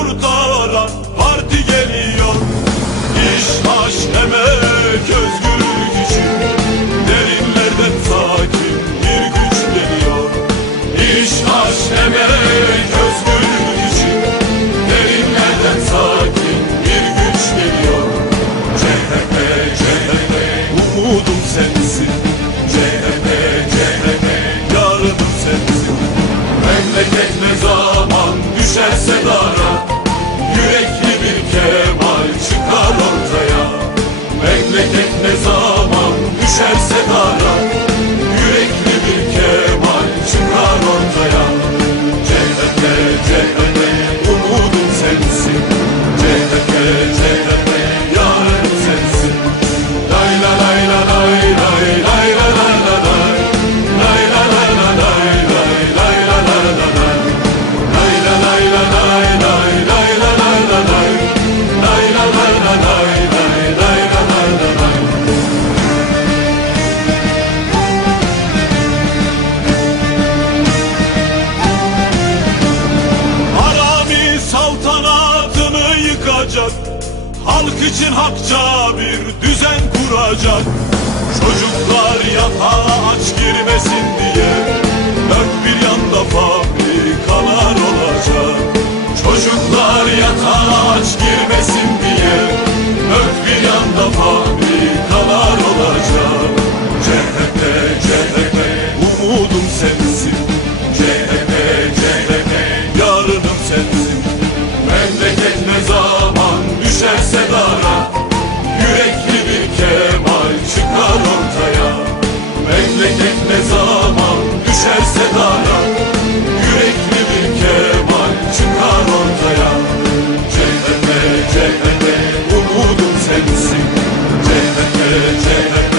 kurtaran parti geliyor. İş, aşk, emek, özgürlük için Derinlerden sakin bir güç geliyor. İş, aşk, emek. Halk için hakça bir düzen kuracak. Çocuklar yatağa aç girmesin diye Dört bir yanda fabrikalar olacak. Çocuklar yatağa aç girmesin diye Dört bir yanda fabrikalar olacak. CHP, CHP, umudum sensin. CHP, CHP, yarınım sensin sensin. CHP, CHP.